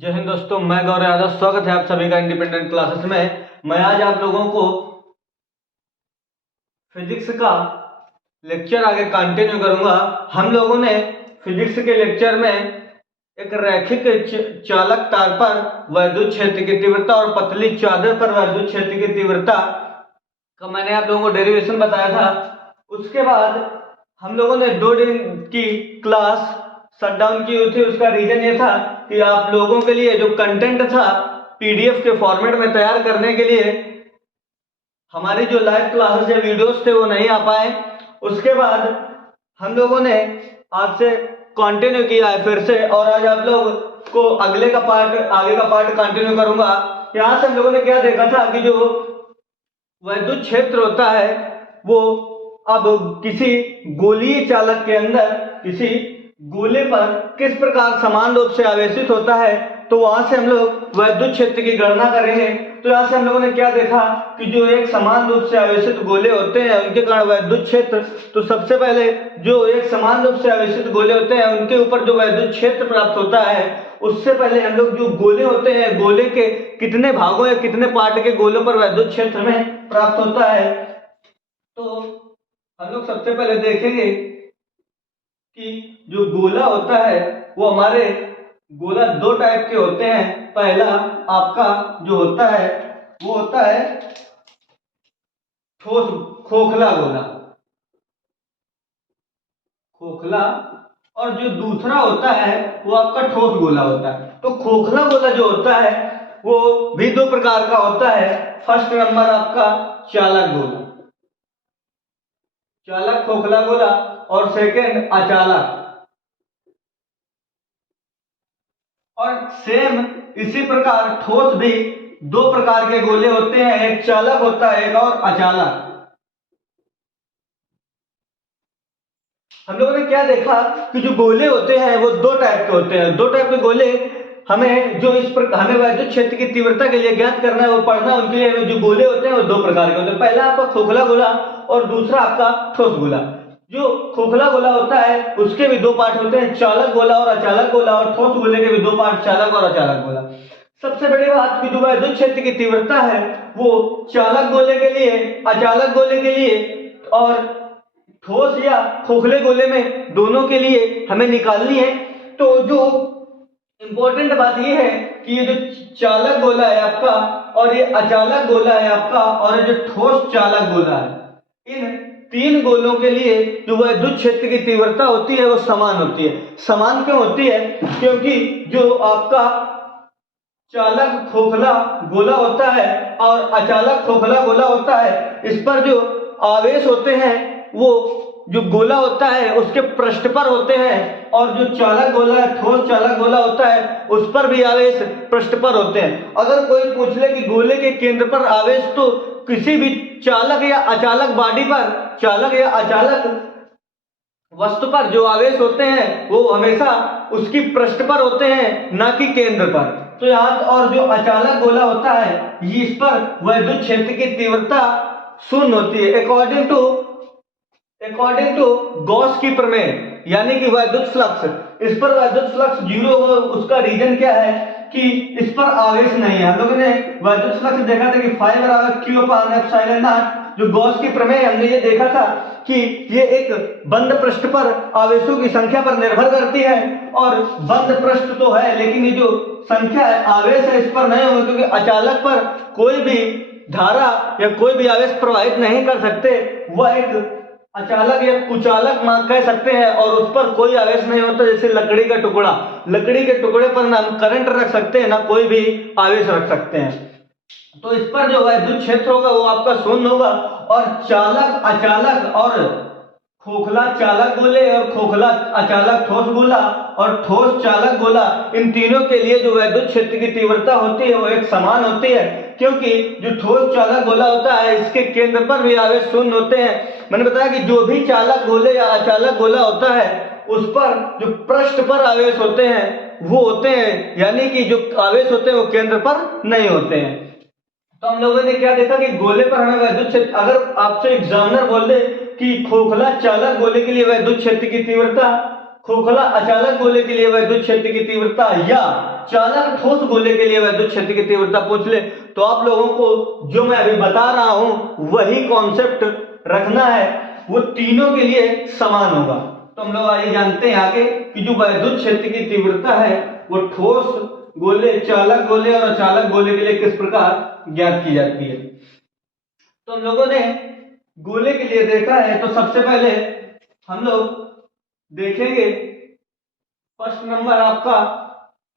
जय हिंद दोस्तों, मैं गौरव यादव। स्वागत है आप सभी का इंडिपेंडेंट क्लासेस में। मैं आज आप लोगों को फिजिक्स का लेक्चर आगे कंटिन्यू करूंगा। हम लोगों ने फिजिक्स के लेक्चर में एक रैखिक चालक तार पर वैद्युत क्षेत्र की तीव्रता और पतली चादर पर वैद्युत क्षेत्र की तीव्रता का मैंने आप लोगों को डेरिवेशन बताया था। उसके बाद हम लोगों ने 2 दिन की क्लास शट डाउन की हुई थी। उसका रीजन ये था कि आप लोगों के लिए जो कंटेंट था पीडीएफ के फॉर्मेट में तैयार करने के लिए हमारी जो लाइव क्लासेस या वीडियोस थे वो नहीं आ पाए। उसके बाद हम लोगों ने आज से कंटिन्यू किया है फिर से, और आज आप लोग को आगे का पार्ट कंटिन्यू करूंगा। यहाँ से हम लोगों ने क्या देखा था कि जो वैद्युत क्षेत्र होता है वो अब किसी गोलीय चालक के अंदर किसी गोले पर किस प्रकार समान रूप से आवेशित होता है, तो वहां से हम लोग वैद्युत क्षेत्र की गणना करेंगे। तो यहाँ से हम लोगों ने क्या देखा कि जो एक समान रूप से आवेशित गोले होते हैं उनके कारण वैद्युत क्षेत्र, तो सबसे पहले जो एक समान रूप से आवेशित गोले होते हैं उनके ऊपर जो वैद्युत क्षेत्र प्राप्त होता है, उससे पहले हम लोग जो गोले होते हैं गोले के कितने भागों या कितने पार्ट के गोलों पर वैद्युत क्षेत्र में प्राप्त होता है, तो हम लोग सबसे पहले देखेंगे कि जो गोला होता है वो हमारे गोला 2 टाइप के होते हैं। पहला आपका जो होता है वो होता है ठोस खोखला गोला, और जो दूसरा होता है वो आपका ठोस गोला होता है। तो खोखला गोला जो होता है वो भी 2 प्रकार का होता है। फर्स्ट नंबर आपका चालक गोला, चालक खोखला गोला, और सेकंड अचालक। और सेम इसी प्रकार ठोस भी 2 प्रकार के गोले होते हैं, एक चालक होता है एक और अचालक। हम लोगों ने क्या देखा कि जो गोले होते हैं वो 2 टाइप के होते हैं। 2 टाइप के गोले हमें जो हमें वैद्युत क्षेत्र की तीव्रता के लिए ज्ञात करना है वो पढ़ना है। उनके लिए हमें जो गोले होते हैं वो 2 प्रकार के होते हैं। पहला आपका खोखला गोला और दूसरा आपका ठोस गोला। जो खोखला गोला होता है उसके भी 2 पार्ट होते हैं, चालक गोला और अचालक गोला, और ठोस गोले के भी 2 पार्ट, चालक और अचालक गोला। सबसे बड़ी बात कि जो वैद्युत क्षेत्र की तीव्रता है वो चालक गोले के लिए, अचालक गोले के लिए और ठोस या खोखले गोले में दोनों के लिए हमें निकालनी है। तो जो इंपॉर्टेंट बात ये है कि ये जो चालक गोला है आपका और ये अचालक गोला है आपका और ये जो ठोस चालक गोला है, इन 3 गोलों के लिए जो वैद्युत क्षेत्र की तीव्रता होती है वो समान होती है। समान क्यों होती है? क्योंकि जो आपका चालक खोखला गोला होता है और अचालक खोखला गोला होता है, इस पर जो आवेश होते हैं वो जो गोला होता है उसके पृष्ठ पर होते हैं, और जो चालक गोला ठोस चालक गोला होता है उस पर भी आवेश पृष्ठ पर होते हैं। अगर कोई पूछ ले कि गोले के केंद्र पर आवेश, तो किसी भी चालक या अचालक बॉडी पर, चालक या अचालक वस्तु पर जो आवेश होते हैं वो हमेशा उसकी पृष्ठ पर होते हैं, ना कि केंद्र पर। तो यहाँ और जो अचालक गोला होता है इस पर वैद्युत क्षेत्र की तीव्रता 0 होती है अकॉर्डिंग टू गॉस की प्रमेय, यानी कि वैद्युत फ्लक्स। इस पर वैद्युत फ्लक्स 0 हो। उसका रीजन क्या है कि इस पर आवेश नहीं है। हम लोगों ने वैद्युत फ्लक्स देखा था कि Φ=Q/ε0। जो गॉस की प्रमेय हमने ये देखा था कि ये एक बंद पृष्ठ पर आवेशों की संख्या पर निर्भर करती है, और बंद पृष्ठ तो है लेकिन ये जो संख्या है आवेश है इस पर नहीं होगा, क्योंकि अचालक पर कोई भी धारा या कोई भी आवेश प्रवाहित नहीं कर सकते। वह एक अचालक या कुचालक कह सकते हैं, और उस पर कोई आवेश नहीं होता। जैसे लकड़ी का टुकड़ा, लकड़ी के टुकड़े पर ना करंट रख सकते हैं ना कोई भी आवेश रख सकते हैं। तो इस पर जो वैद्युत क्षेत्र होगा वो आपका 0 होगा। और चालक अचालक और खोखला चालक गोले और खोखला अचालक ठोस गोला और ठोस चालक गोला, इन तीनों के लिए जो वैद्युत क्षेत्र की तीव्रता होती है वो एक समान होती है, क्योंकि जो ठोस चालक गोला होता है इसके केंद्र पर भी आवेश 0 होते हैं। मैंने बताया कि जो भी चालक गोले या अचालक गोला होता है उस पर जो पृष्ठ पर आवेश होते हैं वो होते हैं, यानी कि जो आवेश होते हैं वो केंद्र पर नहीं होते हैं। तो हम लोगों ने क्या देखा कि गोले पर हमें वैद्युत क्षेत्र, अगर आपसे एग्जामिनर बोल दे कि खोखला चालक गोले के लिए वैद्युत क्षेत्र की तीव्रता खोखला अचालक गोले के लिए वैद्युत क्षेत्र की तीव्रता या चालक ठोस गोले के लिए वैद्युत क्षेत्र की तीव्रता पूछ ले तो आप लोगों को जो मैं अभी बता रहा हूं वही कॉन्सेप्ट रखना है, वो तीनों के लिए समान होगा। तो हम लोग आइए जानते हैं आगे कि जो वैद्युत क्षेत्र की तीव्रता है वो ठोस गोले, चालक गोले और अचालक गोले के लिए किस प्रकार ज्ञात की जाती है। तो हम लोगों ने गोले के लिए देखा है, तो सबसे पहले हम लोग देखेंगे फर्स्ट नंबर आपका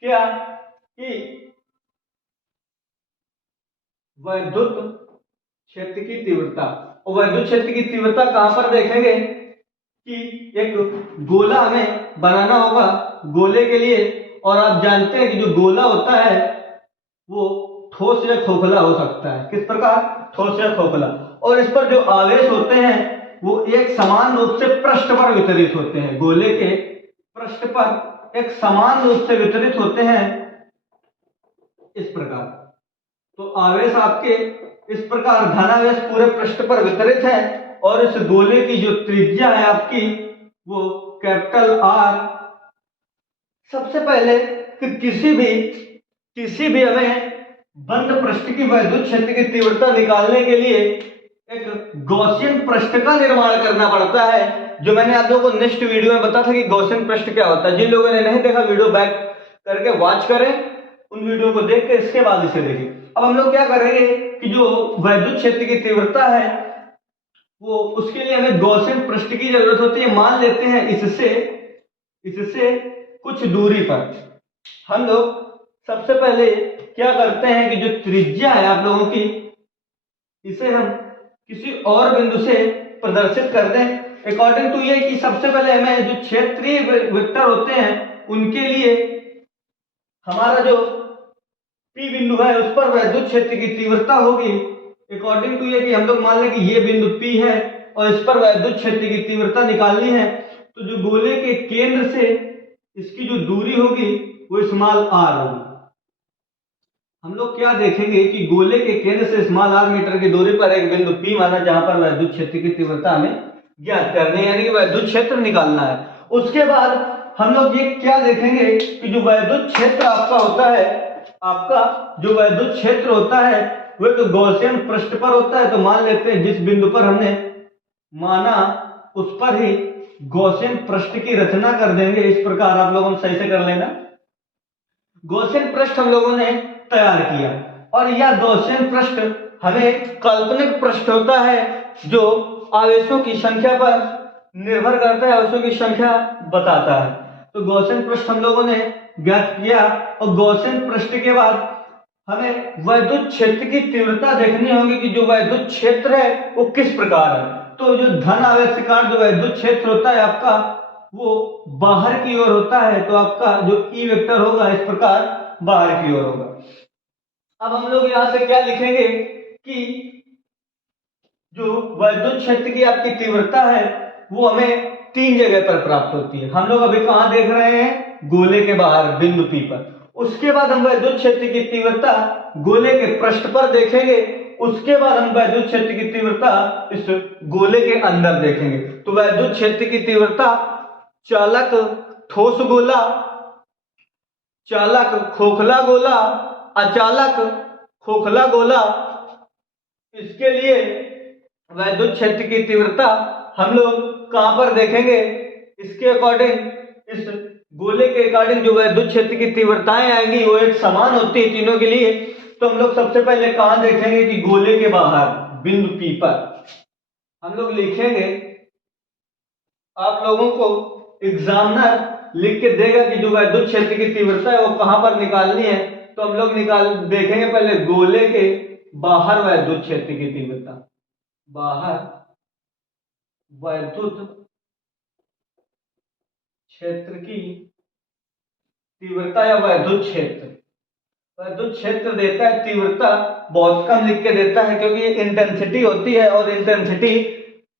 क्या कि वैद्युत क्षेत्र की तीव्रता। और वैद्युत क्षेत्र की तीव्रता कहां पर देखेंगे कि एक गोला हमें बनाना होगा गोले के लिए, और आप जानते हैं कि जो गोला होता है वो ठोस या खोखला हो सकता है। किस प्रकार? ठोस या खोखला। और इस पर जो आवेश होते हैं वो एक समान रूप से पृष्ठ पर वितरित होते हैं, गोले के पृष्ठ पर एक समान रूप से वितरित होते हैं इस प्रकार। तो आवेश आपके इस प्रकार धनावेश पूरे पृष्ठ पर वितरित है, और इस गोले की जो त्रिज्या है आपकी वो कैपिटल आर। सबसे पहले कि किसी भी हमें बंद पृष्ठ की वैद्युत क्षेत्र की तीव्रता निकालने के लिए एक गॉसियन पृष्ठ का निर्माण करना पड़ता है, जो मैंने आप लोगों को नेक्स्ट वीडियो में बताया था कि गॉसियन पृष्ठ क्या होता है। जिन लोगों ने नहीं देखा वीडियो बैक करके वॉच करें, उन वीडियो को देख के इसके बाद इसे देखें। अब हम लोग क्या करेंगे कि जो वैद्युत क्षेत्र की तीव्रता है वो उसके लिए हमें गॉसियन पृष्ठ की जरूरत होती है। मान लेते हैं इससे कुछ दूरी पर हम लोग सबसे पहले क्या करते हैं कि जो त्रिज्या है आप लोगों की, इसे हम किसी और बिंदु से प्रदर्शित कर दें अकॉर्डिंग टू ये कि सबसे पहले हमें जो क्षेत्रीय वेक्टर होते हैं उनके लिए हमारा जो P बिंदु है उस पर वैद्युत क्षेत्र की तीव्रता होगी अकॉर्डिंग टू ये कि हम लोग मान लें कि ये बिंदु P है और इस पर वैद्युत क्षेत्र की तीव्रता निकालनी है। तो जो गोले के केंद्र से इसकी जो दूरी होगी वो स्मॉल r होगी। हम लोग क्या देखेंगे कि गोले के केंद्र से स्मॉल r मीटर की दूरी पर एक बिंदु P माना जहां पर वैद्युत क्षेत्र की तीव्रता हमें ज्ञात करनी है, यानी कि वैद्युत क्षेत्र निकालना है। उसके बाद हम लोग ये क्या देखेंगे कि जो वैद्युत क्षेत्र आपका होता है, आपका जो वैद्युत क्षेत्र होता है वो एक गॉसियन पृष्ठ पर होता है। तो मान लेते हैं जिस बिंदु पर हमने माना उस पर ही गॉसियन पृष्ठ की रचना कर देंगे। इस प्रकार आप लोगों ने सही से कर लेना। गॉसियन पृष्ठ हम लोगों ने तैयार किया, और यह गॉसियन पृष्ठ हमें काल्पनिक पृष्ठ होता है जो आवेशों की संख्या पर निर्भर करता है, आवेशों की संख्या बताता है। तो गॉसियन पृष्ठ हम लोगों ने ज्ञात किया, और गॉसियन पृष्ठ के बाद हमें वैद्युत क्षेत्र की तीव्रता देखनी होगी कि जो वैद्युत क्षेत्र है वो किस प्रकार है। तो जो धन आवेश के कारण जो वैद्युत क्षेत्र होता है आपका वो बाहर की ओर होता है, तो आपका जो ई वेक्टर होगा इस प्रकार बाहर की ओर होगा। अब हम लोग यहां से क्या लिखेंगे कि जो वैद्युत क्षेत्र की आपकी तीव्रता है वो हमें तीन जगह पर प्राप्त होती है। हम लोग अभी कहां देख रहे हैं? गोले के बाहर बिंदु P पर। उसके बाद हम वैद्युत क्षेत्र की तीव्रता गोले के पृष्ठ पर देखेंगे। उसके बाद हम वैद्युत क्षेत्र की तीव्रता इस गोले के अंदर देखेंगे। तो वैद्युत क्षेत्र की तीव्रता चालक ठोस गोला, चालक खोखला गोला, अचालक खोखला गोला, इसके लिए वैद्युत क्षेत्र की तीव्रता हम लोग कहां पर देखेंगे? इसके अकॉर्डिंग, इस गोले के अकॉर्डिंग जो वैद्युत क्षेत्र की तीव्रताएं आएंगी वो एक समान होती है तीनों के लिए। तो हम लोग सबसे पहले कहां देखेंगे कि गोले के बाहर बिंदु P पर हम लोग लिखेंगे। आप लोगों को एग्जामिनर लिख के देगा कि जो वैद्युत क्षेत्र की तीव्रता है वो कहां पर निकालनी है। तो हम लोग देखेंगे पहले गोले के बाहर वैद्युत क्षेत्र की तीव्रता, बाहर वैद्युत क्षेत्र की तीव्रता या वैद्युत क्षेत्र देता है। तीव्रता बहुत कम लिख के देता है क्योंकि ये इंटेंसिटी होती है, और इंटेंसिटी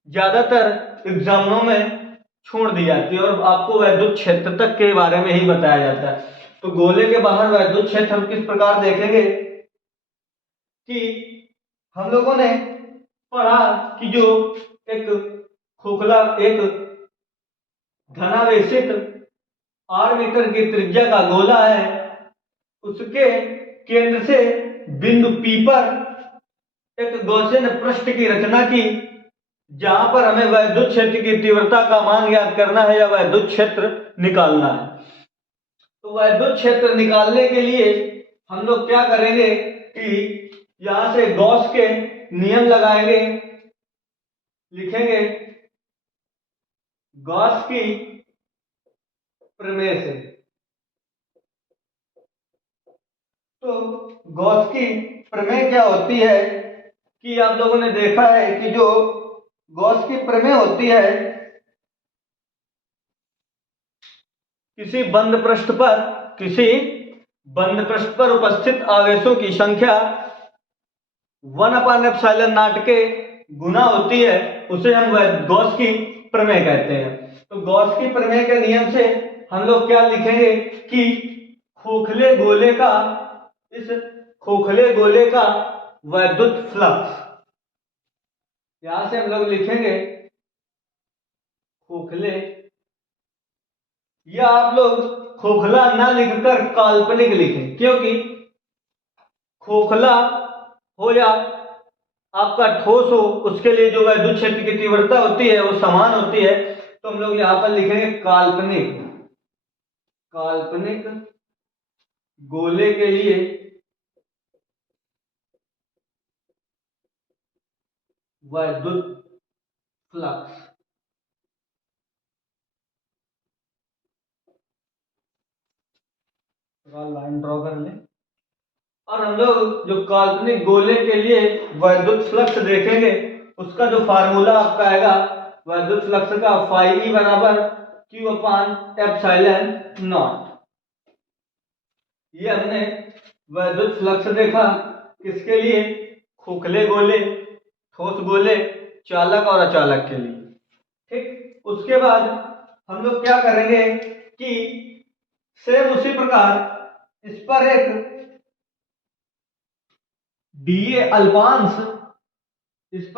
ज्यादातर एग्जामों में छोड़ दी जाती है और आपको वैद्युत क्षेत्र तक के बारे में ही बताया जाता है। तो गोले के बाहर वैद्युत क्षेत्र हम किस प्रकार देखेंगे कि हम लोगों ने पढ़ा कि जो एक खोखला, एक धनावेशित 8 मीटर की त्रिज्या का गोला है, उसके केंद्र से बिंदु P पर एक गॉसियन पृष्ठ की रचना की, जहां पर हमें वैद्युत क्षेत्र की तीव्रता का मान ज्ञात करना है या वैद्युत क्षेत्र निकालना है। तो वैद्युत क्षेत्र निकालने के लिए हम लोग क्या करेंगे कि यहां से गॉस के नियम लगाएंगे, लिखेंगे गॉस की प्रमेय से। तो गॉस की प्रमेय क्या होती है कि आप लोगों ने देखा है कि जो गॉस की प्रमेय होती है, किसी बंद पृष्ठ पर उपस्थित आवेशों की संख्या 1/ε0 के गुना होती है, उसे हम गॉस की प्रमेय कहते हैं। तो गॉस की प्रमेय के नियम से हम लोग क्या लिखेंगे कि इस खोखले गोले का वैद्युत फ्लक्स, यहां से हम लोग लिखेंगे खोखले, या आप लोग खोखला ना लिखकर काल्पनिक लिखें, क्योंकि खोखला हो या आपका ठोस हो, उसके लिए जो वैद्युत क्षेत्र की तीव्रता होती है वो समान होती है। तो हम लोग यहां पर लिखेंगे काल्पनिक गोले के लिए वैद्युत फ्लक्स। लाइन ड्रॉ कर लें और हम लोग जो काल्पनिक गोले के लिए वैद्युत फ्लक्स देखेंगे, उसका जो फार्मूला आपका आएगा वैद्युत फ्लक्स का, phi E बराबर Q/ε0। ये हमने वैद्युत फ्लक्स देखा किसके लिए, खोखले गोले, ठोस गोले, चालक और अचालक के लिए। ठीक, उसके बाद हम लोग क्या करेंगे कि सेम उसी प्रकार इस पर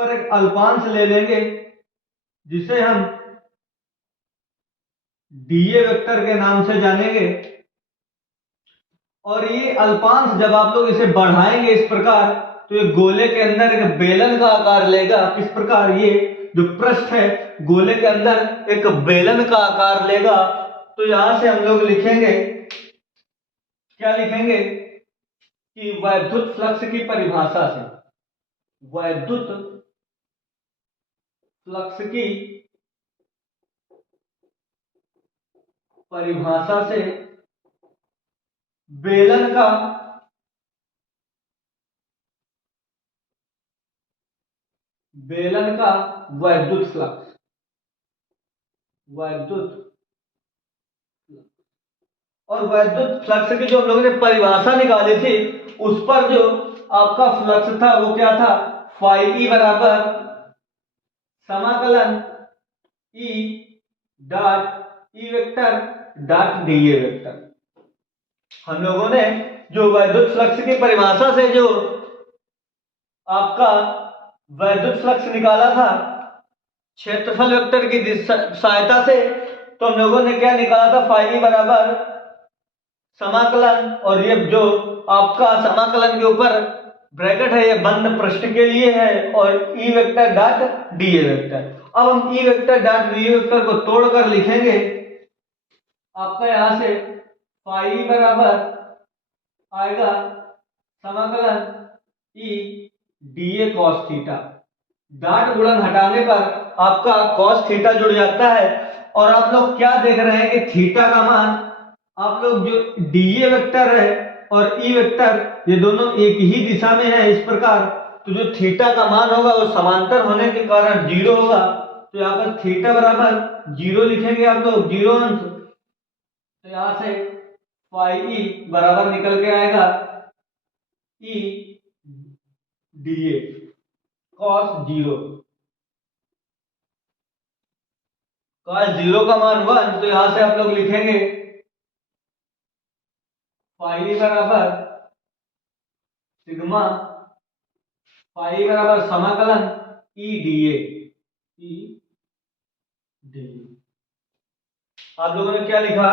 एक अल्पांश ले लेंगे, जिसे हम डीए वेक्टर के नाम से जानेंगे। और ये अल्पांश जब आप लोग इसे बढ़ाएंगे इस प्रकार, तो ये गोले के अंदर एक बेलन का आकार लेगा। किस प्रकार, ये जो पृष्ठ है गोले के अंदर एक बेलन का आकार लेगा। तो यहां से हम लोग लिखेंगे, क्या लिखेंगे कि वैद्युत फ्लक्स की परिभाषा से, वैद्युत फ्लक्स की परिभाषा से बेलन का वैद्युत फ्लक्स, और वैद्युत फ्लक्स की जो हम लोगों ने परिभाषा निकाली थी, उस पर जो आपका फ्लक्स था वो क्या था, phi E बराबर समाकलन E dot E vector dot dA vector. हम लोगों ने जो वैद्युत फ्लक्स की परिभाषा से जो आपका वैद्युत फ्लक्स निकाला था क्षेत्रफल वेक्टर की सहायता से, तो हम लोगों ने क्या निकाला था, phi E बराबर समाकलन, और ये जो आपका समाकलन के ऊपर ब्रैकेट है ये बंद पृष्ठ के लिए है, और E vector dot DA vector. अब हम E vector dot DA vector को तोड़कर लिखेंगे, आपका यहां से phi E बराबर आएगा समाकलन E DA cos theta, dot गुणन हटाने पर आपका कॉस थीटा जुड़ जाता है। और आप लोग क्या देख रहे हैं कि थीटा का मान, आप लोग जो डीए वेक्टर है और ई वेक्टर ये दोनों एक ही दिशा में है इस प्रकार, तो जो थीटा का मान होगा वो समांतर होने के कारण 0 होगा। तो यहाँ पर थीटा बराबर 0 लिखेंगे आप लोग, 0 अंश। तो यहां से phi E बराबर निकल के आएगा E डीए cos 0, cos 0 का मान 1। तो यहां से आप लोग लिखेंगे phi E बराबर सिग्मा, phi E बराबर समाकलन E डीए। आप लोगों ने क्या लिखा,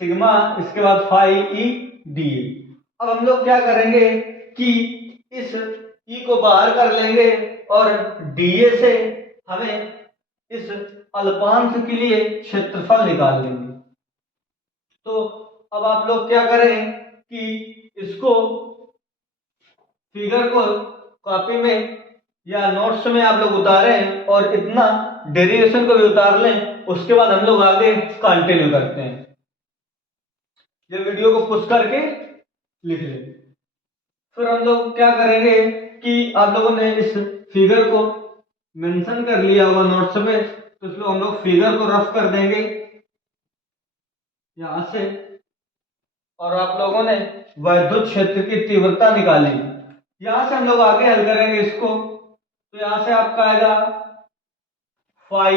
सिग्मा, इसके बाद फाई ई डी ए। अब हम लोग क्या करेंगे कि इस ई को बाहर कर लेंगे और डीए से हमें इस अल्पांश के लिए क्षेत्रफल निकाल लेंगे। तो अब आप लोग क्या करें कि इसको फिगर को कॉपी में या नोट्स में आप लोग उतारें और इतना डेरिवेशन को भी उतार लें, उसके बाद हम लोग आगे कंटिन्यू करते हैं। ये वीडियो को पुश करके लिख लें। फिर हम लोग क्या करेंगे कि आप लोगों ने इस फिगर को मेंशन कर लिया होगा नोट्स में, तो इसमें हम लोग फिगर को रफ कर देंगे यहां से, और आप लोगों ने वैद्युत क्षेत्र की तीव्रता निकाली। यहां से हम लोग आगे हल करेंगे इसको। तो यहां से आपका आएगा फाई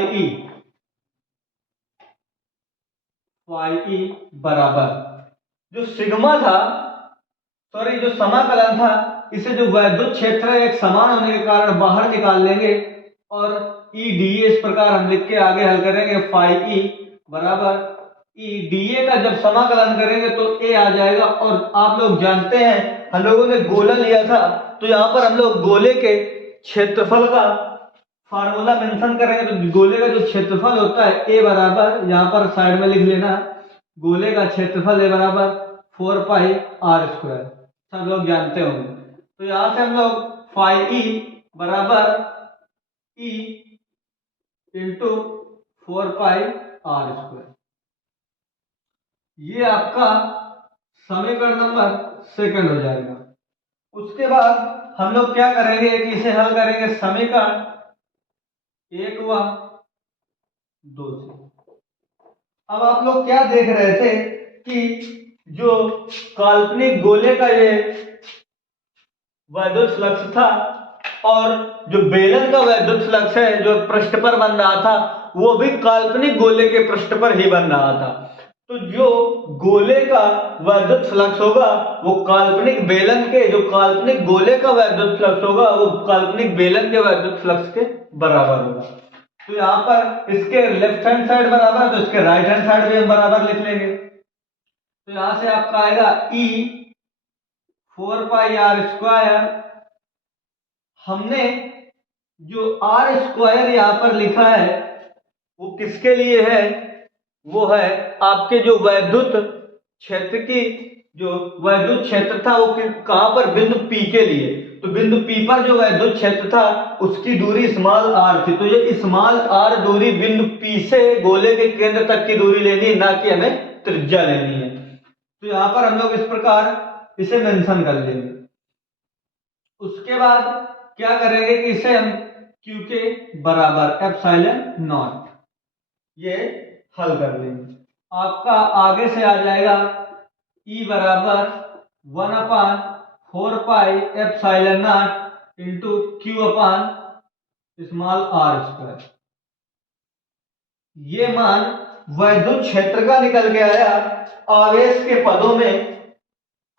ई बराबर जो सिग्मा था, सॉरी जो समाकलन था, इसे जो वैद्युत क्षेत्र है एक समान होने के कारण बाहर निकाल लेंगे और ई डी ए इस प्रकार हम लिख के आगे हल करेंगे। फाई ई बराबर ई डी ए का जब समाकलन करेंगे तो ए आ जाएगा। और आप लोग जानते हैं हम लोगों ने गोला लिया था, तो यहाँ पर हम लोग गोले के क्षेत्रफल का फार्मूला मेंशन करेंगे। तो गोले का जो क्षेत्रफल होता है ए बराबर, यहाँ पर साइड में लिख लेना, गोले का क्षेत्रफल ए बराबर 4 पाई आर स्क्वायर, सब लोग जानते होंगे। तो यहां से हम लोग फाई ई बराबर E into 4 pi R square, ये आपका समीकरण नंबर सेकंड हो जाएगा। उसके बाद हम लोग क्या करेंगे कि इसे हल करेंगे समीकरण 1 व 2 से। अब आप लोग क्या देख रहे थे कि जो काल्पनिक गोले का ये वैद्युत फ्लक्स था और जो बेलन का वैद्युत फ्लक्स है जो पृष्ठ पर बन रहा था, वो भी काल्पनिक गोले के पृष्ठ पर ही बन रहा था। तो जो गोले का वैद्युत फ्लक्स होगा वो काल्पनिक बेलन के, जो काल्पनिक गोले का वैद्युत फ्लक्स होगा वो काल्पनिक बेलन के वैद्युत फ्लक्स के बराबर होगा। तो यहाँ पर इसके लेफ्ट हैंड साइड बराबर है, तो इसके राइट हैंड साइड भी हम बराबर लिख लेंगे। तो यहां से आपका आएगा ई 4 पाई आर स्क्वायर। हमने जो आर स्क्वायर यहां पर लिखा है वो किसके लिए है, वो है आपके जो वैद्युत क्षेत्र की, जो वैद्युत क्षेत्र था वो कहां पर, बिंदु पी के लिए। तो बिंदु पी पर जो वैद्युत क्षेत्र था उसकी दूरी स्मॉल आर थी। तो ये स्मॉल आर दूरी बिंदु पी से गोले के केंद्र तक की दूरी लेनी है, ना कि हमें त्रिज्या लेनी है। तो यहां पर हम लोग इस प्रकार इसे मेंशन कर लेंगे। उसके बाद क्या करेंगे कि इसे हम क्यू के बराबर एप्सिलॉन नॉट ये हल कर लेंगे। आपका आगे से आ जाएगा ई बराबर 1/4 pi epsilon nought into Q upon small R square. ये मान वैद्युत क्षेत्र का निकल के आया आवेश के पदों में।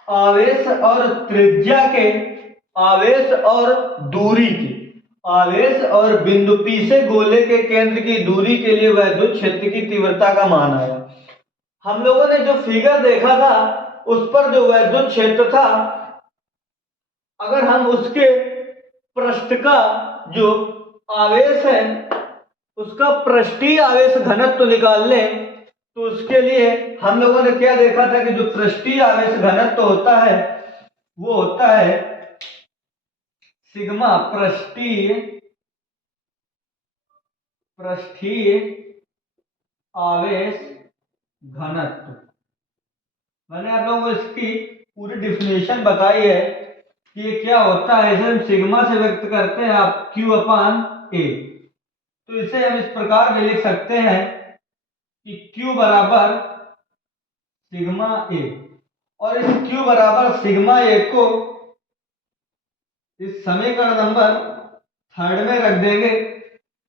आवेश और त्रिज्या के, आवेश और दूरी की, आवेश और बिंदु P से गोले के केंद्र की दूरी के लिए वैद्युत क्षेत्र की तीव्रता का मान आया। हम लोगों ने जो फिगर देखा था उस पर जो वैद्युत क्षेत्र था, अगर हम उसके पृष्ठ का जो आवेश है उसका पृष्ठीय आवेश घनत्व निकाल लें, तो उसके लिए हम लोगों ने क्या देखा था कि जो पृष्ठीय आवेश घनत्व होता है वो होता है सिग्मा पृष्ठीय आवेश घनत्व। मैंने आप लोगों को इसकी पूरी डिफिनेशन बताई है कि ये क्या होता है। इसे हम सिग्मा से व्यक्त करते हैं आप Q अपान A। तो इसे हम इस प्रकार भी लिख सकते हैं कि Q बराबर सिग्मा A, और इस Q बराबर सिग्मा A को इस समीकरण नंबर 3 में रख देंगे।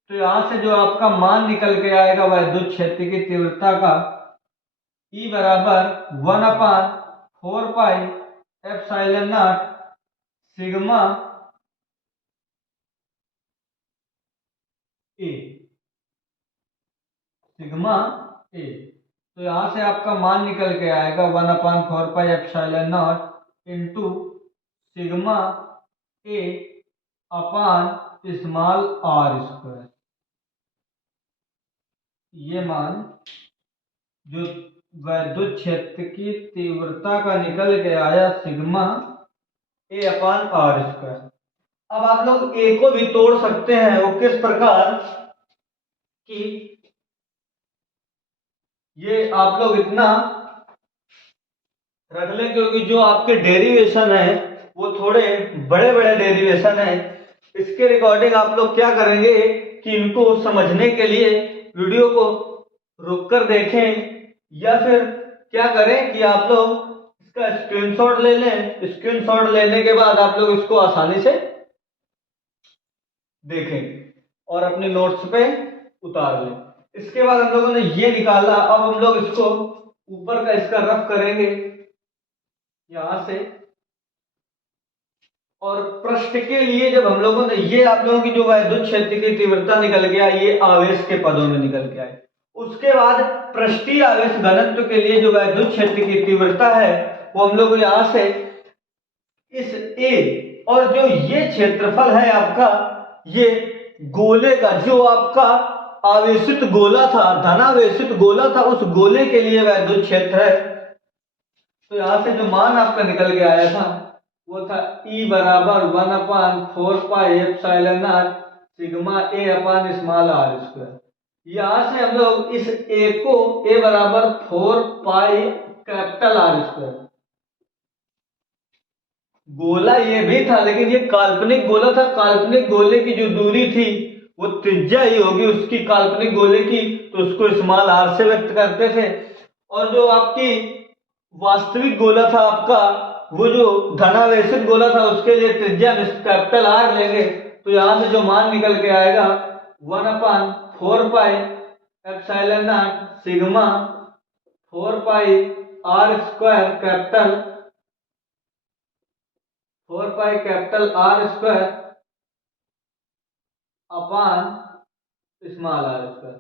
तो यहां से जो आपका मान निकल के आएगा वैद्युत क्षेत्र की तीव्रता का, E बराबर 1/4 pi epsilon not sigma A, sigma A। तो यहाँ से आपका मान निकल के आएगा 1/4πε0 into sigma A upon small R square. ये मान जो वैद्युत क्षेत्र की तीव्रता का निकल के आया sigma A upon R square. अब आप लोग ए को भी तोड़ सकते हैं। वो किस प्रकार कि ये आप लोग इतना रख लें, क्योंकि जो आपके डेरिवेशन है वो थोड़े बड़े बड़े डेरिवेशन है। इसके रिकॉर्डिंग आप लोग क्या करेंगे कि इनको समझने के लिए वीडियो को रुककर देखें, या फिर क्या करें कि आप लोग इसका स्क्रीनशॉट ले लें। स्क्रीनशॉट लेने के बाद आप लोग इसको आसानी से देखें और अपने नोट्स पे उतार लें। इसके बाद हम लोगों ने ये निकाला। अब हम लोग इसको ऊपर का इसका रफ करेंगे यहां से, और पृष्ठ के लिए जब हम लोगों ने ये आप लोगों की जो वैद्युत क्षेत्र की तीव्रता निकल गया, ये आवेश के पदों में निकल के आए। उसके बाद पृष्ठीय आवेश घनत्व के लिए जो वैद्युत क्षेत्र की तीव्रता है वो हम लोग यहां से इस ए, और जो ये क्षेत्रफल है आपका ये गोले का, जो आपका आवेशित गोला था, धनावेशित गोला था, उस गोले के लिए वैद्युत क्षेत्र है। तो यहां से जो मान आपका निकल के आया था वो था E बराबर 1/4πε0 sigma A upon small R square. यहां से हम लोग इस ए को ए बराबर 4π कैपिटल आर स्क्वायर, गोला ये भी था लेकिन ये काल्पनिक गोला था। काल्पनिक गोले की जो दूरी थी वो त्रिज्या ही होगी उसकी काल्पनिक गोले की, तो उसको स्मॉल आर से व्यक्त करते थे। और जो आपकी वास्तविक गोला था आपका, वो जो धनावेशित गोला था, उसके लिए त्रिज्या कैपिटल आर लेंगे। तो यहां से जो मान निकल के आएगा 1/4πε0 sigma 4π R square capital 4π capital R square upon small R square.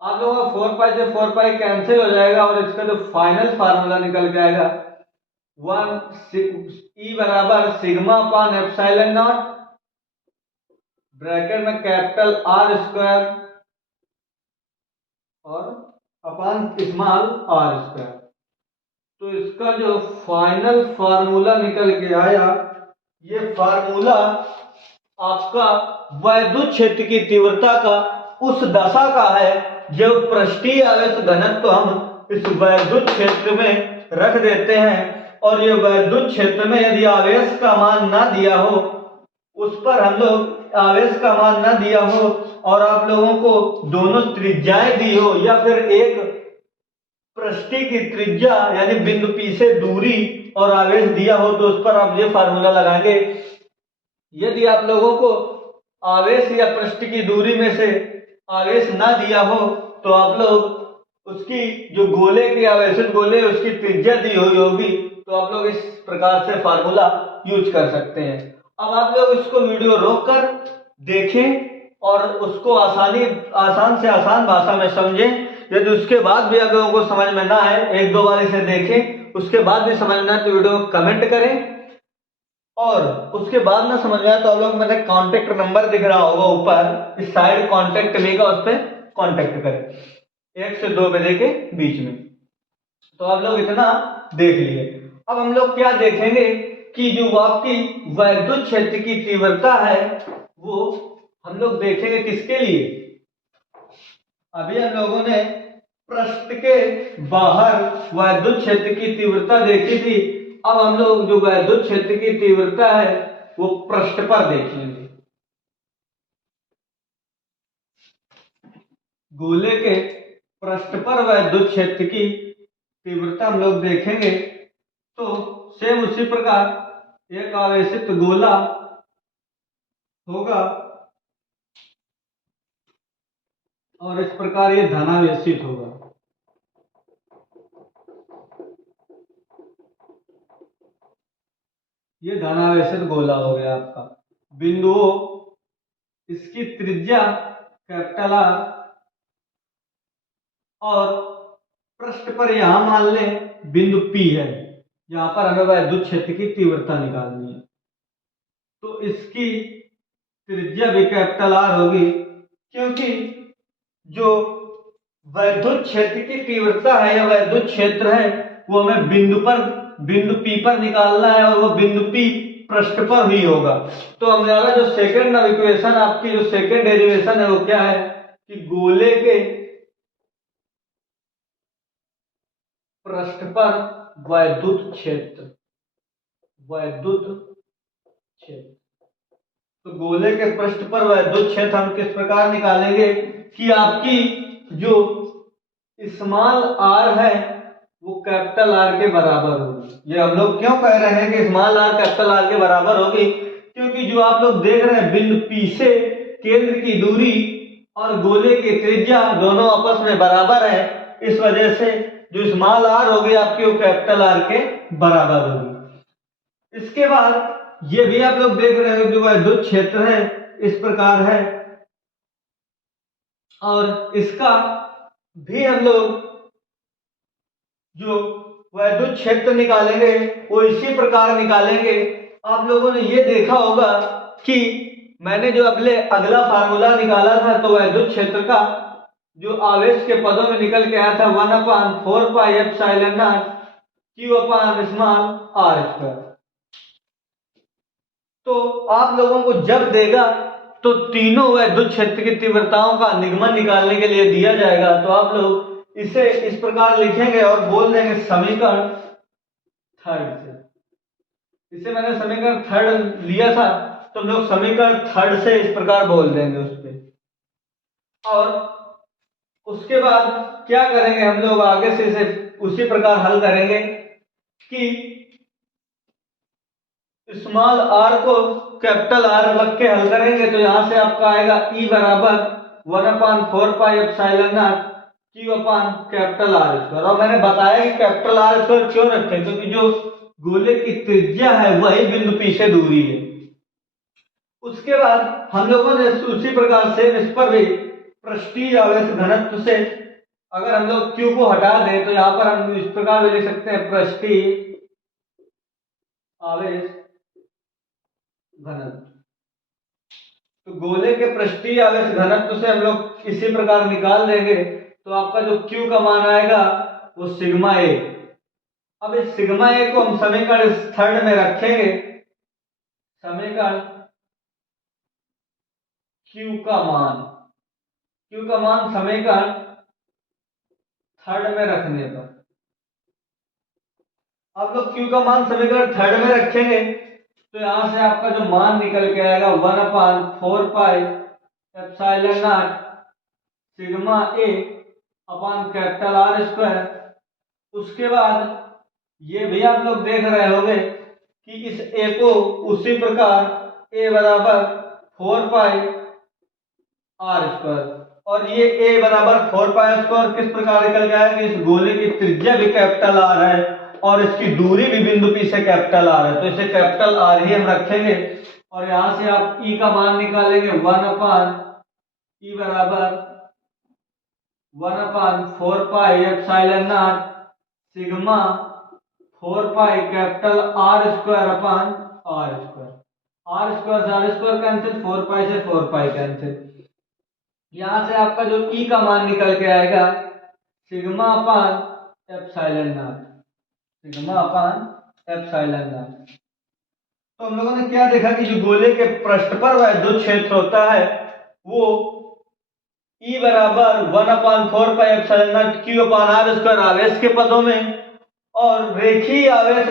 आप लोगों का 4π से 4π कैंसिल हो जाएगा और इसका जो फाइनल फार्मूला निकल के आएगा 1 E बराबर sigma upon epsilon not bracket में कैपिटल आर स्क्वायर और अपान स्मॉल आर स्क्वायर। तो इसका जो फाइनल फार्मूला निकल के आया, ये फार्मूला आपका वैद्युत क्षेत्र की तीव्रता का उस दशा का है जब पृष्ठीय आवेश घनत्व हम इस वैद्युत क्षेत्र में रख देते हैं, और ये वैद्युत क्षेत्र में यदि आवेश का मान ना दिया हो, उस पर हम लोग आवेश का मान ना दिया हो और आप लोगों को दोनों त्रिज्याएं दी हो, या फिर एक पृष्ठीय की त्रिज्या यानी बिंदु P से दूरी और आवेश दिया हो, तो उस पर आप ये फार्मूला लगाएंगे। यदि आप लोगों को आवेश या पृष्ठ की दूरी में से आवेश ना दिया हो तो आप लोग उसकी जो गोले की आवेशित गोले उसकी त्रिज्या दी हुई होगी, तो आप लोग इस प्रकार से फार्मूला यूज कर सकते हैं। अब आप लोग इसको वीडियो रोककर देखें और उसको आसान से आसान भाषा में समझें। यदि उसके बाद भी आप लोगों को समझ में ना आए, एक दो बार इसे देखें, उसके बाद भी समझ में आए तो वीडियो को कमेंट करें, और उसके बाद ना समझ में आए तो आप लोग मेरा कांटेक्ट नंबर दिख रहा होगा ऊपर इस साइड, कांटेक्ट मी का, उस पर कांटेक्ट करें 1 से 2 बजे के बीच में। तो आप लोग इतना देख लिए। अब हम लोग क्या देखेंगे कि जो आपकी वैद्युत क्षेत्र की तीव्रता है वो हम लोग देखेंगे किसके लिए। अभी हम लोगों ने पृष्ठ के बाहर वैद्युत क्षेत्र की तीव्रता देखी थी। अब हम लोग जो वैद्युत क्षेत्र की तीव्रता है वो पृष्ठ पर देखेंगे। गोले के पृष्ठ पर वैद्युत क्षेत्र की तीव्रता हम लोग देखेंगे। तो सेम उसी प्रकार एक आवेशित गोला होगा और इस प्रकार ये धनावेशित होगा। ये धनावेशित गोला हो गया आपका। बिंदुओं इसकी त्रिज्या कैपिटल आर और पृष्ठ पर यहां मान लें बिंदु P है, यहां पर हमें वैद्युत क्षेत्र की तीव्रता निकालनी है, तो इसकी त्रिज्या भी कैपिटल R होगी, क्योंकि जो वैद्युत क्षेत्र की तीव्रता है या वैद्युत क्षेत्र है वो हमें बिंदु P पर निकालना है, और वो बिंदु P पृष्ठ पर ही होगा। तो हमारा जो सेकंड इक्वेशन, आपकी जो सेकंड डेरिवेशन है वो क्या है कि गोले के पृष्ठ पर वैद्युत क्षेत्र, तो गोले के पृष्ठ पर वैद्युत क्षेत्र हम किस प्रकार निकालेंगे कि आपकी जो स्मॉल r है वो कैपिटल R के बराबर होगी। ये हम लोग क्यों कह रहे हैं कि स्मॉल r कैपिटल R के बराबर होगी, क्योंकि जो आप लोग देख रहे हैं बिंदु P से केंद्र की दूरी और गोले की त्रिज्या दोनों आपस में बराबर है, इस वजह से जो स्मॉल r होगी आपकी वो कैपिटल R के बराबर होगी। इसके बाद ये भी आप लोग देख रहे हो जो वैद्युत क्षेत्र है इस प्रकार है, और इसका भी हम लोग जो वैद्युत क्षेत्र निकालेंगे वो इसी प्रकार निकालेंगे। आप लोगों ने ये देखा होगा कि मैंने जो अगला फार्मूला निकाला था, तो वैद्युत क्षेत्र का जो आवेश के पदों में निकल के आया था 1/4 pi epsilon not Q upon small r square. तो आप लोगों को जब देगा तो तीनों वैद्युत क्षेत्र की तीव्रताओं का निगमन निकालने के लिए दिया जाएगा, तो आप लोग इसे इस प्रकार लिखेंगे और बोल देंगे समीकरण थर्ड से। इसे मैंने समीकरण थर्ड लिया था, तो हम लोग समीकरण थर्ड से इस प्रकार बोल देंगे उस पे। और उसके बाद क्या करेंगे हम लोग आगे से इसे उसी प्रकार हल करेंगे कि स्मॉल r को कैपिटल R रख के हल करेंगे, तो यहां से आपका आएगा E बराबर 1/4 pi epsilon not Q upon capital R square. और मैंने बताया कि कैपिटल R स्क्वायर क्यों रखें, क्योंकि जो गोले की त्रिज्या है वही बिंदु P से दूरी है। उसके बाद हम लोगों ने उसी प्रकार से इस पर भी पृष्ठीय आवेश घनत्व से अगर हम लोग Q को हटा दें तो यहां पर हम इस प्रकार भी लिख सकते हैं पृष्ठीय आवेश घनत्व। तो गोले के पृष्ठीय आवेश घनत्व से हम लोग इसी प्रकार निकाल देंगे, तो आपका जो Q का मान आएगा वो सिग्मा ए। अब इस सिग्मा ए को हम समीकरण थर्ड में रखेंगे, समीकरण Q का मान समीकरण थर्ड में रखने पर आप लोग Q का मान समीकरण थर्ड में रखेंगे, तो यहां से आपका जो मान निकल के आएगा 1/4 pi epsilon not sigma A upon capital R square. उसके बाद ये भी आप लोग देख रहे होंगे कि इस a को उसी प्रकार a बराबर 4 पाई R स्क्वायर, और ये a बराबर 4 पाई स्क्वायर किस प्रकार निकल गया है कि इस गोले की त्रिज्या भी कैपिटल R है और इसकी दूरी भी बिंदु P से कैपिटल R है, तो इसे कैपिटल R ही हम रखेंगे। और यहां से आप E का मान निकालेंगे 1/E बराबर 1/4 pi epsilon not sigma 4 pi capital R square upon R square. R square से R स्क्वायर कैंसिल, 4 पाई से 4 पाई कैंसिल। यहां से आपका जो E का मान निकल के आएगा sigma upon epsilon not, sigma upon epsilon not. तो हम लोगों ने क्या देखा कि जो गोले के पृष्ठ पर वैद्युत क्षेत्र होता है वो E बराबर 1/4 pi epsilon not Q upon R square आवेश के पदों में, और रेखीय आवेश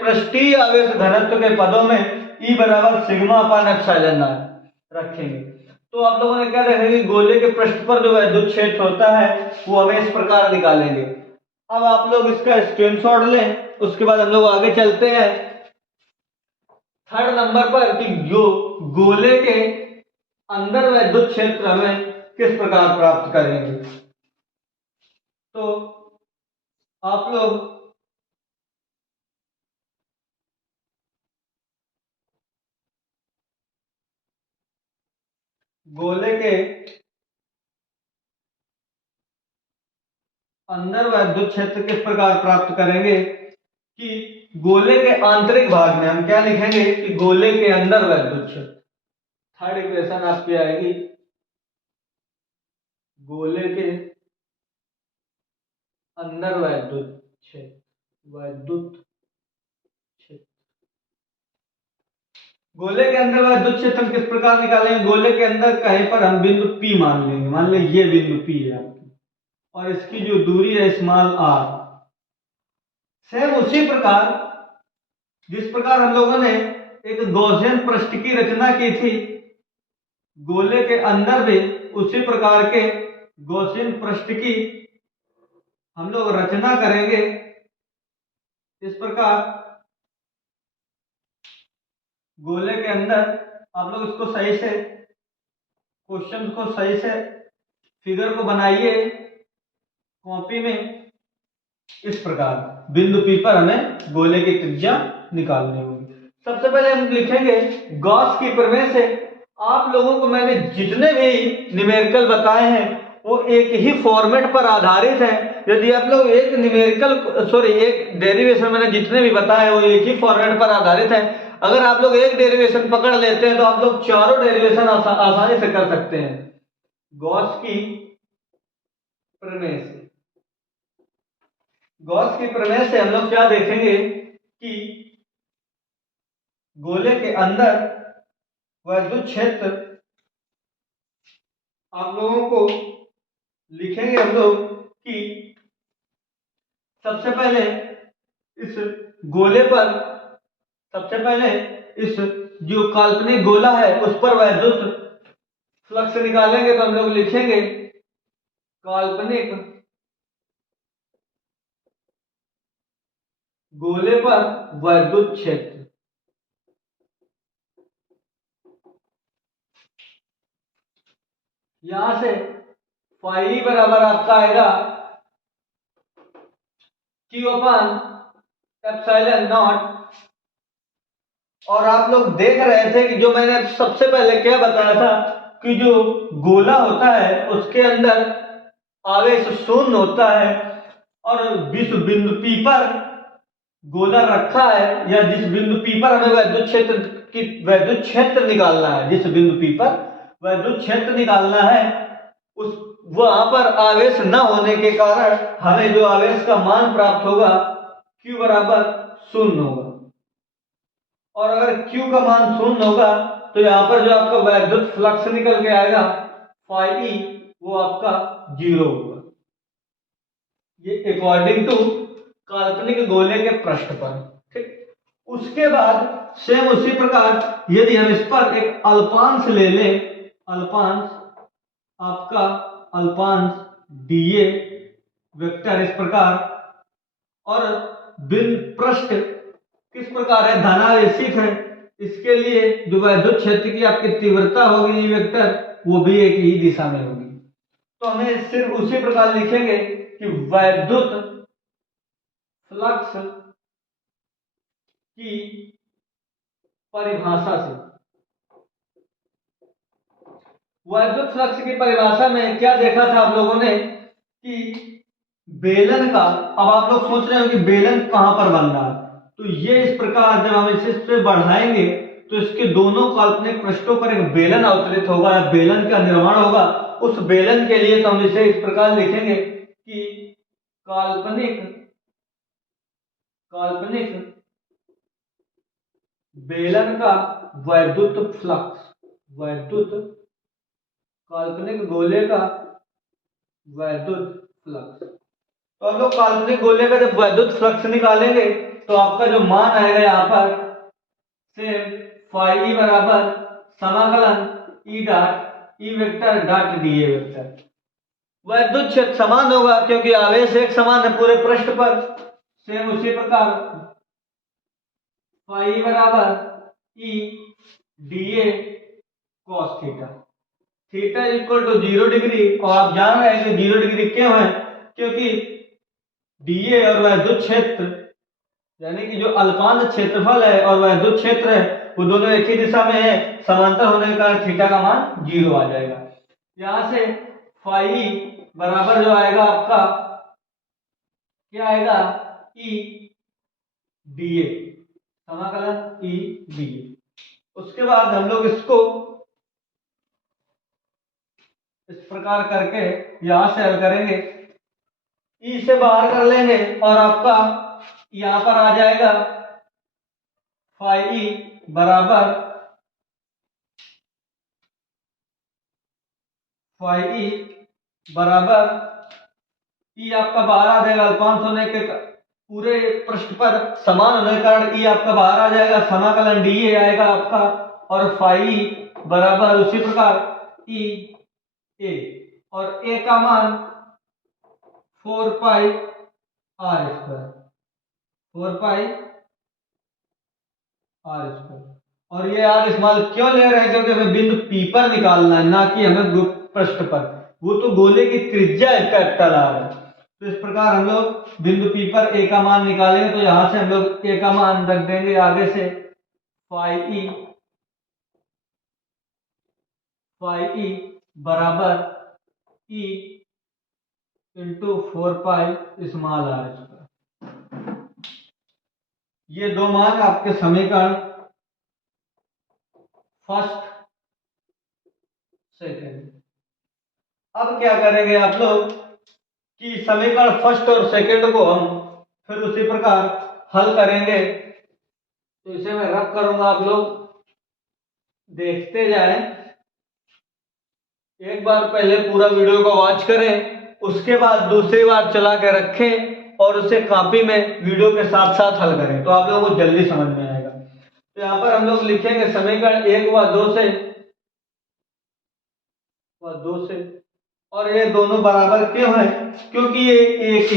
पृष्ठीय आवेश घनत्व के पदों में E बराबर सिग्मा अपॉन एप्सिलॉन नॉट रखेंगे। तो आप लोगों ने क्या देखा कि गोले के पृष्ठ पर जो वैद्युत क्षेत्र होता है वो हमें इस प्रकार निकालेंगे। अब आप लोग इसका स्क्रीनशॉट लें, उसके बाद हम लोग आगे चलते हैं थर्ड नंबर पर कि जो गोले के अंदर वैद्युत क्षेत्र हमें किस प्रकार प्राप्त करेंगे। तो आप लोग गोले के अंदर वैद्युत क्षेत्र किस प्रकार प्राप्त करेंगे कि गोले के आंतरिक भाग में हम क्या लिखेंगे कि गोले के अंदर वैद्युत क्षेत्र। थर्ड इक्वेशन आपकी आएगी गोले के अंदर वैद्युत क्षेत्र। गोले के अंदर वैद्युत क्षेत्र हम किस प्रकार निकालेंगे, गोले के अंदर कहीं पर हम बिंदु P मान लेंगे, मान लें ये बिंदु P है आपकी और इसकी जो दूरी है स्मॉल r। सेम उसी प्रकार जिस प्रकार हम लोगों ने एक गॉसियन पृष्ठ की रचना की थी, गोले के अंदर भी उसी प्रकार के गॉसियन पृष्ठ की हम लोग रचना करेंगे। इस प्रकार गोले के अंदर आप लोग इसको सही से क्वेश्चन को सही से फिगर को बनाइए कॉपी में। इस प्रकार बिंदु P पर हमें गोले की त्रिज्या निकालनी होगी। सबसे पहले हम लिखेंगे गॉस की प्रमेय से। आप लोगों को मैंने जितने भी न्यूमेरिकल बताए हैं वो एक ही फॉर्मेट पर आधारित है। यदि आप लोग एक डेरिवेशन मैंने जितने भी बताए वो एक ही फॉर्मेट पर आधारित है। अगर आप लोग एक डेरिवेशन पकड़ लेते हैं तो आप लोग चारों डेरिवेशन आसानी से कर सकते हैं। गॉस की प्रमेय से, गॉस की प्रमेय से हम लोग क्या देखेंगे कि गोले के अंदर वैद्युत क्षेत्र आप लोगों को लिखेंगे हम लोग कि सबसे पहले इस गोले पर, सबसे पहले इस जो काल्पनिक गोला है उस पर वैद्युत फ्लक्स निकालेंगे तो हम लोग लिखेंगे काल्पनिक गोले पर वैद्युत क्षेत्र। यहां से फाई बराबर आपका आएगा Q/ε0। और आप लोग देख रहे थे कि जो मैंने सबसे पहले क्या बताया था कि जो गोला होता है उसके अंदर आवेश शून्य होता है और जिस बिंदु P पर गोला रखा है या जिस बिंदु P पर हमें वैद्युत क्षेत्र निकालना है, जिस बिंदु P पर वैद्युत क्षेत्र निकालना है उस वहां पर आवेश न होने के कारण हमें जो आवेश का मान प्राप्त होगा Q बराबर 0 होगा। और अगर Q का मान 0 होगा तो यहाँ पर जो आपका वैद्युत फ्लक्स निकल के आएगा फाई E वो आपका 0 होगा। ये अकॉर्डिंग टू काल्पनिक गोले के पृष्ठ पर। ठीक, उसके बाद सेम उसी प्रकार यदि हम इस पर एक अल्पांश ले लें, अल्पांश आपका अल्पांश dA वेक्टर इस प्रकार, और बिंदु पृष्ठ किस प्रकार है, धनावेशित है, इसके लिए जो वैद्युत क्षेत्र की आपकी तीव्रता होगी ये वेक्टर वो भी एक ही दिशा में होगी। तो हमें सिर्फ उसी प्रकार लिखेंगे कि वैद्युत फ्लक्स की परिभाषा से, वैद्युत फ्लक्स की परिभाषा में क्या देखा था आप लोगों ने कि बेलन का, अब आप लोग सोच रहे हो कि बेलन कहां पर बन रहा है, तो ये इस प्रकार जब हम इसे बढ़ाएंगे तो इसके दोनों काल्पनिक पृष्ठों पर एक बेलन अवतरित होगा या बेलन का निर्माण होगा। उस बेलन के लिए तो हम इसे इस प्रकार लिखेंगे कि काल्पनिक बेलन का वैद्युत फ्लक्स, वैद्युत काल्पनिक गोले का वैद्युत फ्लक्स। तो हम लोग काल्पनिक गोले का जब वैद्युत फ्लक्स निकालेंगे तो आपका जो मान आएगा यहाँ पर सेम फाई E बराबर समाकलन E dot E vector dot dA vector. वैद्युत क्षेत्र समान होगा क्योंकि आवेश एक समान है पूरे पृष्ठ पर। सेम उसी प्रकार फाई E बराबर E dA cos theta, theta equal to 0 degree. और आप जान रहे हैं कि 0 डिग्री क्यों है, क्योंकि dA और वैद्युत क्षेत्र यानी कि जो अल्पांश क्षेत्रफल है और वैद्युत क्षेत्र है वो दोनों एक ही दिशा में है, समांतर होने के कारण थीटा का मान 0 आ जाएगा। यहां से फाई बराबर जो आएगा आपका क्या आएगा, ई डी ए, समाकलन ई डी ए। उसके बाद हम लोग इसको इस प्रकार करके यहां से हल करेंगे, ई से बाहर कर लेंगे और आपका यहां पर आ जाएगा फाई ई बराबर ई आपका बाहर आ जाएगा, अल्पांश होने के पूरे पृष्ठ पर समान होने के कारण ई आपका बाहर आ जाएगा, समाकलन डी ए आएगा आपका, और फाई बराबर उसी प्रकार ई ए, और ए का मान 4 pi R square, 4 pi R square. और ये आर इस्तेमाल क्यों ले रहे हैं, क्योंकि हमें बिंदु पी पर निकालना है, ना कि हमें पृष्ठ पर, वो तो गोले की त्रिज्या कैपिटल आर है। तो इस प्रकार हम लोग बिंदु पी पर ए का मान निकालेंगे, तो यहां से हम लोग ए का मान रख देंगे आगे से फाई ई बराबर E into 4 pi small R square. ये दो मान आपके समीकरण फर्स्ट सेकेंड। अब क्या करेंगे आप लोग कि समीकरण फर्स्ट और सेकेंड को हम फिर उसी प्रकार हल करेंगे, तो इसे मैं रब करूंगा, आप लोग देखते जाएं। एक बार पहले पूरा वीडियो को वॉच करें, उसके बाद दूसरी बार चला के रखें और उसे कॉपी में वीडियो के साथ साथ हल करें, तो आप लोगों को जल्दी समझ में आएगा। तो यहां पर हम लोग लिखेंगे समीकरण 1 व 2 से, और ये दोनों बराबर क्यों है, क्योंकि ये एक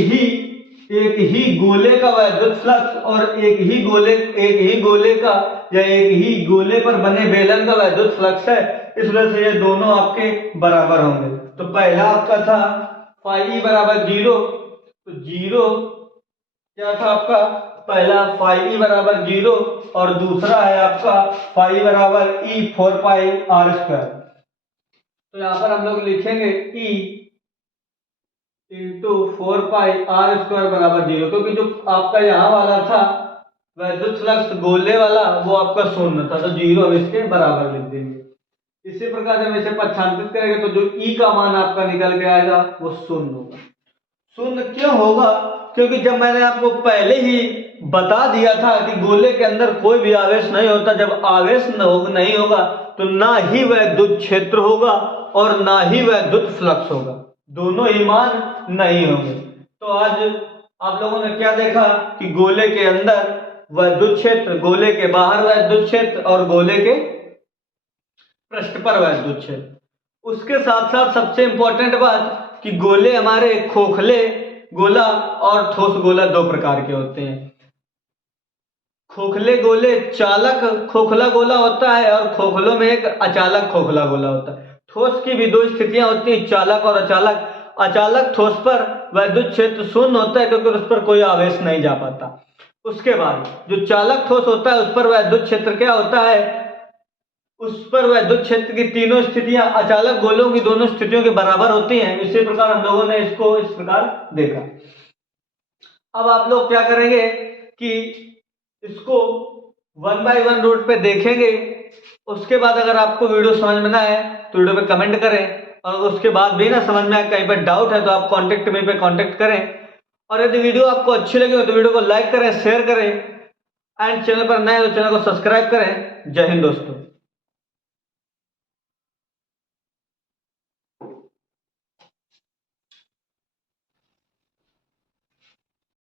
ही गोले का वैद्युत फ्लक्स और एक ही गोले का या एक ही गोले पर बने बेलन का वैद्युत फ्लक्स है, इस वजह से ये दोनों आपके बराबर होंगे। तो पहला आपका था फाई बराबर 0, तो 0 क्या था आपका, पहला फाई बराबर 0 और दूसरा है आपका फाई बराबर ई 4 पाई आर स्क्वायर। तो यहां पर हम लोग लिखेंगे E into 4 pi R square बराबर 0, क्योंकि जो आपका यहाँ वाला था वैद्युत फ्लक्स गोले वाला वो आपका शून्य था, तो 0 हम इसके बराबर लिख देंगे। इसी प्रकार जब इसे पक्षांतरित करेंगे तो जो ई का मान आपका निकल के आएगा वो शून्य होगा। शून्य क्यों होगा, क्योंकि जब मैंने आपको पहले ही बता दिया था कि गोले के अंदर कोई भी आवेश नहीं होता, जब आवेश नहीं होगा तो ना ही वैद्युत क्षेत्र होगा और ना ही वैद्युत फ्लक्स होगा, दोनों ही मान नहीं होंगे। तो आज आप लोगों ने क्या देखा कि गोले के अंदर वैद्युत क्षेत्र, गोले के बाहर वैद्युत क्षेत्र और गोले के पृष्ठ पर वैद्युत क्षेत्र। उसके साथ साथ सबसे इंपॉर्टेंट बात कि गोले हमारे खोखले गोला और ठोस गोला दो प्रकार के होते हैं। खोखले गोले चालक खोखला गोला होता है और खोखलों में एक अचालक खोखला गोला होता है। ठोस की भी दो स्थितियां होती हैं, चालक और अचालक। अचालक ठोस पर वैद्युत क्षेत्र शून्य होता है क्योंकि उस पर कोई आवेश नहीं जा पाता। उसके बाद जो चालक ठोस होता है उस पर वैद्युत क्षेत्र क्या होता है, उस पर वैद्युत क्षेत्र की तीनों स्थितियां अचालक गोलों की दोनों स्थितियों के बराबर होती हैं। इसी प्रकार हम लोगों ने इसको इस प्रकार देखा। अब आप लोग क्या करेंगे कि इसको 1 बाय 1 रूट पे देखेंगे। उसके बाद अगर आपको वीडियो समझ में ना आए तो वीडियो पे कमेंट करें, और उसके बाद भी ना समझ में आए, कहीं पर डाउट है तो आप कांटेक्ट मी पे कांटेक्ट करें। और यदि वीडियो आपको अच्छी लगी हो तो वीडियो को लाइक करें, शेयर करें, एंड चैनल पर नए हो तो चैनल को सब्सक्राइब करें। जय हिंद दोस्तों।